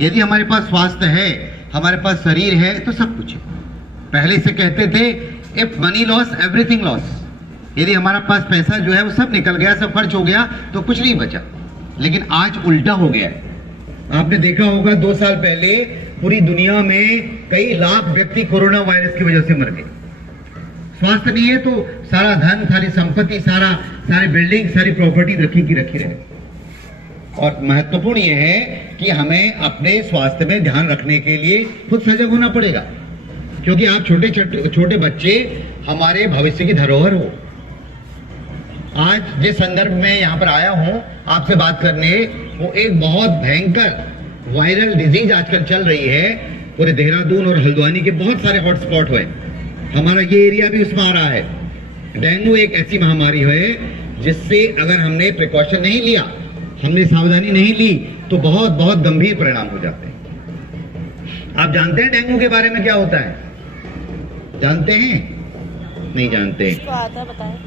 यदि हमारे पास स्वास्थ्य है, हमारे पास शरीर है, तो सब कुछ है। पहले से कहते थे if money loss everything loss. यदि हमारा पास पैसा जो है वो सब निकल गया, सब खर्च हो गया, तो कुछ नहीं बचा। लेकिन आज उल्टा हो गया है। आपने देखा होगा 2 साल पहले पूरी दुनिया में कई लाख व्यक्ति कोरोना वायरस की वजह से मर गए। स्वास्थ्य नहीं है तो सारा धन, सारी संपत्ति, सारी बिल्डिंग, सारी प्रॉपर्टी रखी की रखी रहे। और महत्वपूर्ण यह है कि हमें अपने स्वास्थ्य में ध्यान रखने के लिए खुद सजग होना पड़ेगा, क्योंकि आप छोटे बच्चे हमारे भविष्य की धरोहर हो। आज जिस संदर्भ में यहाँ पर आया हूं आपसे बात करने, वो एक बहुत भयंकर वायरल डिजीज आजकल चल रही है। पूरे देहरादून और हल्द्वानी के बहुत सारे हॉटस्पॉट हुए, हमारा ये एरिया भी उसमें आ रहा है। डेंगू एक ऐसी महामारी है जिससे अगर हमने प्रिकॉशन नहीं लिया, हमने सावधानी नहीं ली, तो बहुत बहुत गंभीर परिणाम हो जाते हैं। आप जानते हैं डेंगू के बारे में क्या होता है? जानते हैं? नहीं जानते?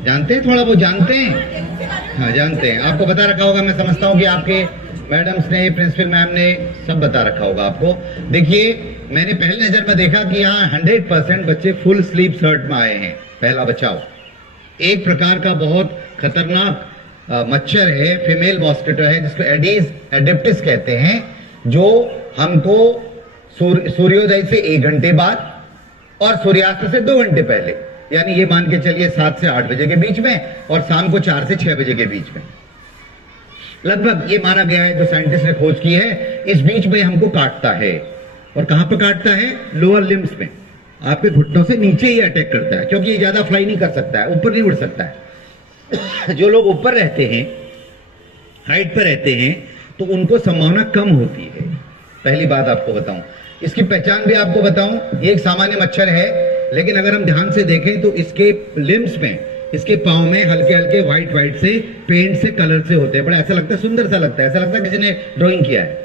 जानते हैं, थोड़ा बहुत जानते हैं। हाँ जानते हैं, आपको बता रखा होगा। मैं समझता हूँ कि आपके मैडम्स ने, प्रिंसिपल मैम ने सब बता रखा होगा आपको। देखिए, मैंने पहले नजर में देखा कि यहाँ 100% बच्चे फुल स्लीप शर्ट में आए हैं। पहला बचाव, एक प्रकार का बहुत खतरनाक मच्छर है, फीमेल मॉस्किटो है, जिसको एडीज एडिप्टिस कहते हैं, जो हमको सूर्योदय से 1 घंटे बाद और सूर्यास्त से 2 घंटे पहले, यानी ये मान के चलिए 7 से 8 बजे के बीच में, और शाम को 4 से 6 बजे के बीच में, लगभग ये माना गया है, जो साइंटिस्ट ने खोज की है, इस बीच में हमको काटता है। और कहां पर काटता है? लोअर लिम्स में, आपके घुटनों से नीचे ही अटैक करता है, क्योंकि ये ज्यादा फ्लाई नहीं कर सकता है, ऊपर नहीं उड़ सकता है। जो लोग ऊपर रहते हैं, हाइट पर रहते हैं, तो उनको संभावना कम होती है। पहली बात आपको बताऊं, इसकी पहचान भी आपको बताऊं, ये एक सामान्य मच्छर है, लेकिन अगर हम ध्यान से देखें तो इसके लिम्स में, इसके पांव में हल्के हल्के व्हाइट से पेंट से, कलर से होते हैं। बड़ा ऐसा लगता है, सुंदर सा लगता है, ऐसा लगता है किसी ने ड्राइंग किया है।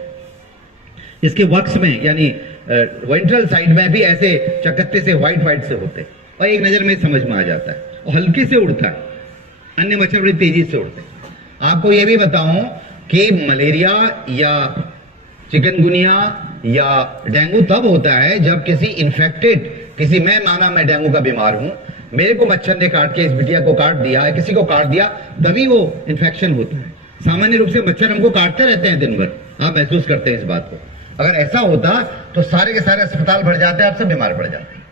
इसके वक्स में, यानी वेंट्रल साइड में भी ऐसे चकत्ते से व्हाइट से होते हैं, और एक नजर में समझ में आ जाता है, और हल्के से उड़ता है। अन्य मच्छर बड़ी तेजी से उड़ते हैं। आपको यह भी बताऊं कि मलेरिया या चिकनगुनिया या डेंगू तब होता है जब किसी इन्फेक्टेड, किसी, मैं माना मैं डेंगू का बीमार हूं, मेरे को मच्छर ने काट के इस बिटिया को काट दिया है, किसी को काट दिया, तभी वो इन्फेक्शन होता है। सामान्य रूप से मच्छर हमको काटते रहते हैं दिन भर, आप महसूस करते हैं इस बात को। अगर ऐसा होता तो सारे के सारे अस्पताल भर जाते हैं, आप सब बीमार पड़ जाते हैं।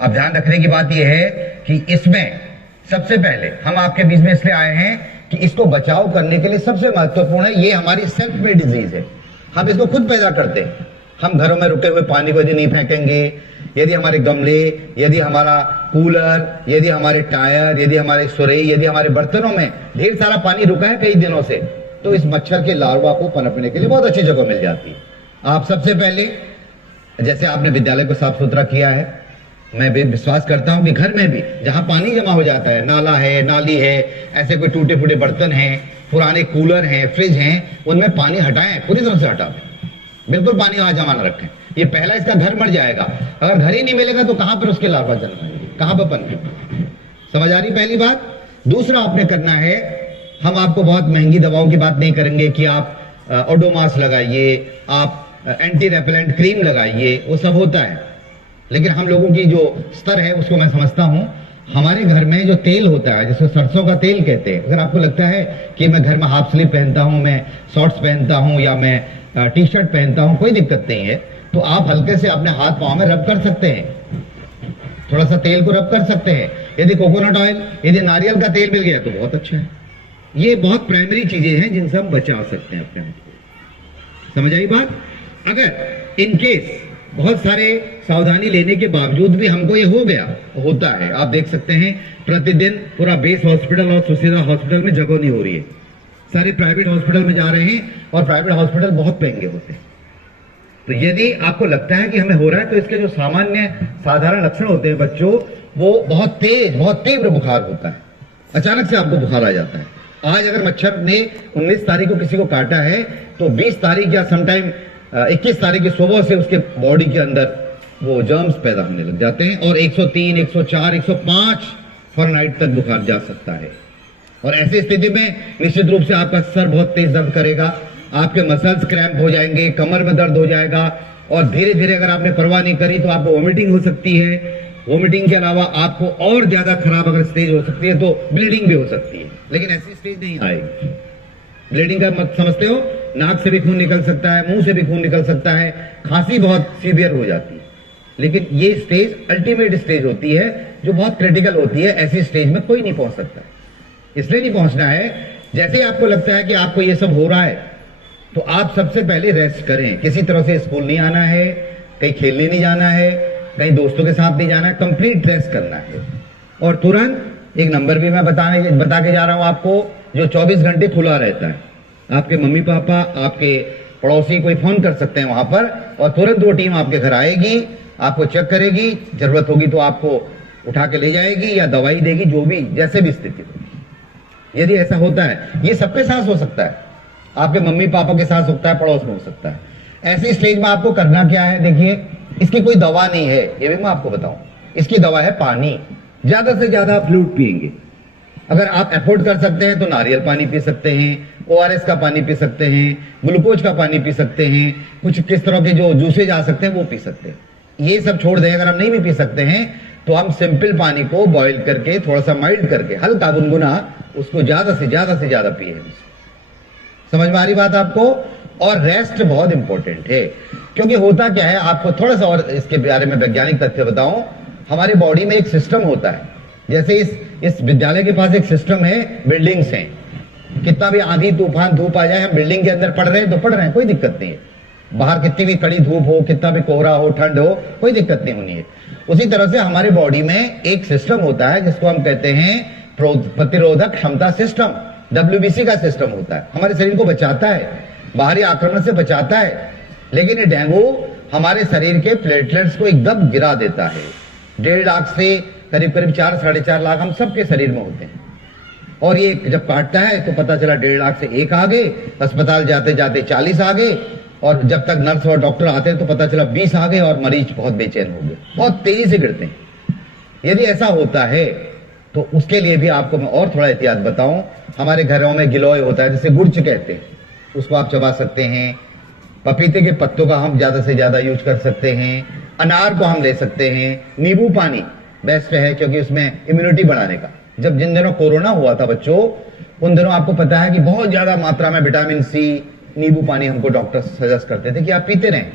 अब ध्यान रखने की बात यह है कि इसमें सबसे पहले हम आपके बीच में इसलिए आए हैं कि इसको बचाव करने के लिए सबसे महत्वपूर्ण है, ये हमारी सेल्फ मेड डिजीज है। हम इसको खुद पैदा करते हैं। हम घरों में रुके हुए पानी को यदि नहीं फेंकेंगे, यदि हमारे गमले, यदि हमारा कूलर, यदि हमारे टायर, यदि हमारे सुरई, यदि हमारे बर्तनों में ढेर सारा पानी रुका है कई दिनों से, तो इस मच्छर के लार्वा को पनपने के लिए बहुत अच्छी जगह मिल जाती है। आप सबसे पहले, जैसे आपने विद्यालय को साफ सुथरा किया है, मैं भी विश्वास करता हूं कि घर में भी जहां पानी जमा हो जाता है, नाला है, नाली है, ऐसे कोई टूटे फूटे बर्तन हैं, पुराने कूलर हैं, फ्रिज हैं, उनमें पानी हटाएं, पूरी तरह से हटा दें, बिल्कुल पानी वहां जमा न रखें। ये पहला इसका घर मर जाएगा। अगर घर ही नहीं मिलेगा तो कहां पर उसके लार्वा जन्मेंगे, कहां पर पनपेंगे? समझ आ रही पहली बात। दूसरा आपने करना है, हम आपको बहुत महंगी दवाओं की बात नहीं करेंगे कि आप ओडोमास लगाइए, आप एंटी रेपेलेंट क्रीम लगाइए, वो सब होता है, लेकिन हम लोगों की जो स्तर है उसको मैं समझता हूं। हमारे घर में जो तेल होता है, जिसको सरसों का तेल कहते हैं, अगर आपको लगता है कि मैं घर में हाफ स्लीव पहनता हूं, मैं शॉर्ट्स पहनता हूं, या मैं टी शर्ट पहनता हूं, कोई दिक्कत नहीं है, तो आप हल्के से अपने हाथ पांव में रब कर सकते हैं, थोड़ा सा तेल को रब कर सकते हैं। यदि कोकोनट ऑयल, यदि नारियल का तेल मिल गया तो बहुत अच्छा है। ये बहुत प्राइमरी चीजें हैं जिनसे हम बचा सकते हैं अपने आप को। समझ आई बात? अगर इन केस बहुत सारे सावधानी लेने के बावजूद भी हमको ये हो गया, होता है, आप देख सकते हैं प्रतिदिन पूरा बेस हॉस्पिटल और सुशीला हॉस्पिटल में जगह नहीं हो रही है, सारे प्राइवेट हॉस्पिटल में जा रहे हैं, और प्राइवेट हॉस्पिटल बहुत महंगे होते हैं। तो यदि आपको लगता है कि हमें हो रहा है, तो इसके जो सामान्य साधारण लक्षण होते हैं बच्चों, वो बहुत तेज, बहुत तीव्र बुखार होता है, अचानक से आपको बुखार आ जाता है। आज अगर मच्छर ने 19 तारीख को किसी को काटा है, तो 20 तारीख या समटाइम 21 तारीख की सुबह से उसके बॉडी के अंदर वो जर्म्स पैदा होने लग जाते हैं, और 103, 104, 105 फ़ारेनहाइट तक बुखार जा सकता है। और ऐसी स्थिति में निश्चित रूप से आपका सर बहुत तेज दर्द करेगा, आपके मसल्स क्रैम्प हो जाएंगे, कमर में दर्द हो जाएगा, और धीरे धीरे अगर आपने परवाह नहीं करी तो आपको वोमिटिंग हो सकती है। वोमिटिंग के अलावा आपको और ज्यादा खराब अगर स्टेज हो सकती है तो ब्लीडिंग भी हो सकती है, लेकिन ऐसी स्टेज नहीं आएगी। ब्लीडिंग का मत समझते हो, नाक से भी खून निकल सकता है, मुंह से भी खून निकल सकता है, खांसी बहुत सीवियर हो जाती है, लेकिन ये स्टेज अल्टीमेट स्टेज होती है जो बहुत क्रिटिकल होती है। ऐसी स्टेज में कोई नहीं पहुंच सकता, इसलिए नहीं पहुंचना है। जैसे ही आपको लगता है कि आपको ये सब हो रहा है तो आप सबसे पहले रेस्ट करें। किसी तरह से स्कूल नहीं आना है, कहीं खेलने नहीं जाना है, कहीं दोस्तों के साथ नहीं जाना है, कंप्लीट रेस्ट करना है। और तुरंत एक नंबर भी मैं बता के जा रहा हूं आपको, जो 24 घंटे खुला रहता है। आपके मम्मी पापा, आपके पड़ोसी कोई फोन कर सकते हैं वहां पर, और तुरंत वो टीम आपके घर आएगी, आपको चेक करेगी, जरूरत होगी तो आपको उठा के ले जाएगी या दवाई देगी, जो भी जैसे भी स्थिति होगी। यदि ऐसा होता है, ये सबके साथ हो सकता है, आपके मम्मी पापा के साथ होता है, पड़ोस में हो सकता है। ऐसी स्टेज में आपको करना क्या है, देखिए, इसकी कोई दवा नहीं है, ये भी मैं आपको बताऊं। इसकी दवा है पानी। ज्यादा से ज्यादा फ्लूइड पिएंगे। अगर आप अफोर्ड कर सकते हैं तो नारियल पानी पी सकते हैं, ORS का पानी पी सकते हैं, ग्लूकोज का पानी पी सकते हैं, कुछ किस तरह के जो जूसेज आ सकते हैं वो पी सकते हैं। ये सब छोड़ दें। अगर हम नहीं भी पी सकते हैं तो हम सिंपल पानी को बॉईल करके, थोड़ा सा माइल्ड करके, हल्का गुनगुना, उसको ज्यादा से ज्यादा पिए। समझ में आ रही बात आपको? और रेस्ट बहुत इंपॉर्टेंट है, क्योंकि होता क्या है, आपको थोड़ा सा और इसके बारे में वैज्ञानिक तथ्य बताऊं। हमारे बॉडी में एक सिस्टम होता है, जैसे इस विद्यालय के पास एक सिस्टम है, बिल्डिंग्स हैं। कितना भी आंधी तूफान धूप आ जाए, हम बिल्डिंग के अंदर पढ़ रहे हैं तो पढ़ रहे हैं, कोई दिक्कत नहीं है। बाहर कितनी भी कड़ी धूप हो, कितना भी कोहरा हो, ठंड हो, कोई दिक्कत नहीं होनी है। उसी तरह से हमारे बॉडी में एक सिस्टम होता है जिसको हम कहते हैं प्रतिरोधक क्षमता सिस्टम, WBC का सिस्टम होता है। हमारे शरीर को बचाता है, बाहरी आक्रमण से बचाता है। लेकिन ये डेंगू हमारे शरीर के प्लेटलेट्स को एकदम गिरा देता है। 1.5 लाख से करीब 4-4.5 लाख हम सबके शरीर में होते हैं, और ये जब काटता है तो पता चला 1.5 लाख से 1 आ गए, अस्पताल जाते जाते 40 आ गए, और जब तक नर्स और डॉक्टर आते हैं तो पता चला 20 आ गए, और मरीज बहुत बेचैन हो गए, बहुत तेजी से गिरते हैं। यदि ऐसा होता है तो उसके लिए भी आपको मैं और थोड़ा एहतियात बताऊं। हमारे घरों में गिलोय होता है, जिसे गुर्च कहते हैं, उसको आप चबा सकते हैं। पपीते के पत्तों का हम ज्यादा से ज्यादा यूज कर सकते हैं। अनार को हम ले सकते हैं। नींबू पानी बेस्ट है, क्योंकि उसमें इम्यूनिटी बढ़ाने का। जब जिन दिनों कोरोना हुआ था बच्चों, उन दिनों आपको पता है कि बहुत ज्यादा मात्रा में विटामिन C, नींबू पानी हमको डॉक्टर सजेस्ट करते थे कि आप पीते रहें।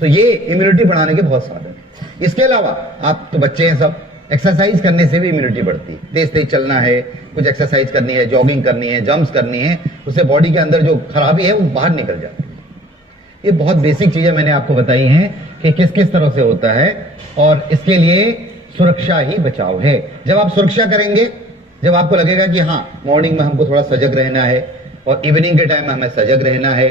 तो ये इम्यूनिटी बढ़ाने के बहुत साधन है। इसके अलावा आप तो बच्चे हैं सब, एक्सरसाइज करने से भी इम्यूनिटी बढ़ती है। तेज तेज चलना है, कुछ एक्सरसाइज करनी है, जॉगिंग करनी है, जंप्स करनी है, उससे बॉडी के अंदर जो खराबी है वो बाहर निकल जाती है। ये बहुत बेसिक चीजें मैंने आपको बताई हैं कि किस किस तरह से होता है, और इसके लिए सुरक्षा ही बचाव है। जब आप सुरक्षा करेंगे, जब आपको लगेगा कि हाँ, मॉर्निंग में हमको थोड़ा सजग रहना है और इवनिंग के टाइम में हमें सजग रहना है,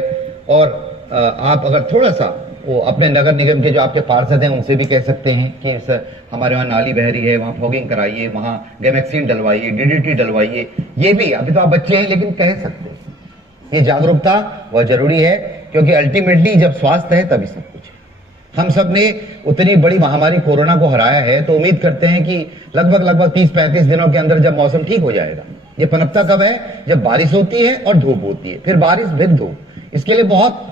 और आप अगर थोड़ा सा वो अपने नगर निगम के जो आपके पार्षद हैं उनसे भी कह सकते हैं कि सर हमारे वहाँ नाली बह रही है, वहाँ फॉगिंग कराइए, वहाँ गैमेक्सिन डलवाइए, DDT डलवाइए। ये भी, अभी तो आप बच्चे हैं लेकिन कह सकते हैं। ये जागरूकता बहुत जरूरी है, क्योंकि अल्टीमेटली जब स्वास्थ्य है तभी सब कुछ है। हम सब ने उतनी बड़ी महामारी कोरोना को हराया है, तो उम्मीद करते हैं कि लगभग 30-35 दिनों के अंदर जब मौसम ठीक हो जाएगा। ये पनपता कब है? जब बारिश होती है और धूप होती है, फिर बारिश फिर धूप। इसके लिए बहुत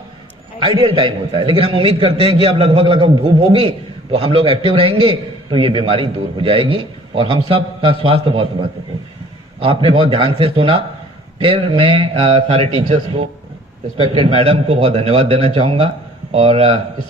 आइडियल टाइम होता है, लेकिन हम उम्मीद करते हैं कि अब लगभग धूप होगी तो हम लोग एक्टिव रहेंगे, तो ये बीमारी दूर हो जाएगी, और हम सब का स्वास्थ्य बहुत महत्वपूर्ण है। आपने बहुत ध्यान से सुना। फिर मैं सारे टीचर्स को, रिस्पेक्टेड मैडम को बहुत धन्यवाद देना चाहूंगा, और इस